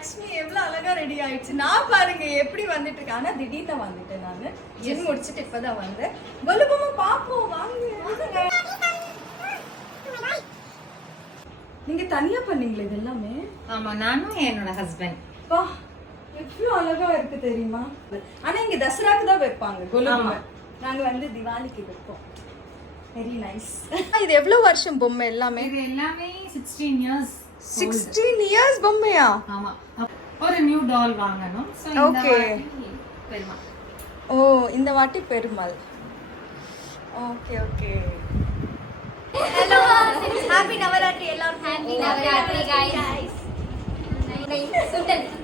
லக்ஷ்மி எவ்வளவு அழகா ரெடி ஆயிடுச்சு. நான் பாருங்க எப்படி வந்துட்டு இருக்கேன். ஆனா திடீர்னு வந்துட்டேன் நானு. ஜிம் முடிச்சிட்டு இப்பதான் வந்தேன். கொலுபமா பாப்போம் வாங்க. நீங்க தனியா பண்ணீங்களா இது எல்லாமே? ஆமா, நானும் என்னோட ஹஸ்பண்ட். பா எவ்வளவு அழகா இருக்கு தெரியுமா? ஆனா இங்க தசராக்கு தான் வைப்பாங்க கொலுபமா. நாங்க வந்து திவாலிக்கு வைப்போம். Very nice. இது எவ்வளவு வருஷம் பொம்மை எல்லாமே? இது எல்லாமே 16 இயர்ஸ். 16 இயர்ஸ் பொம்மையா? ஆமா. ஒரு நியூ டால் வாங்கணும். சோ இந்த வாட்டி பெருமாள். ஓ, இந்த வாட்டி Perumal. Okay okay. Hello, happy Navaratri எல்லாரும். Happy Navaratri guys. Nice.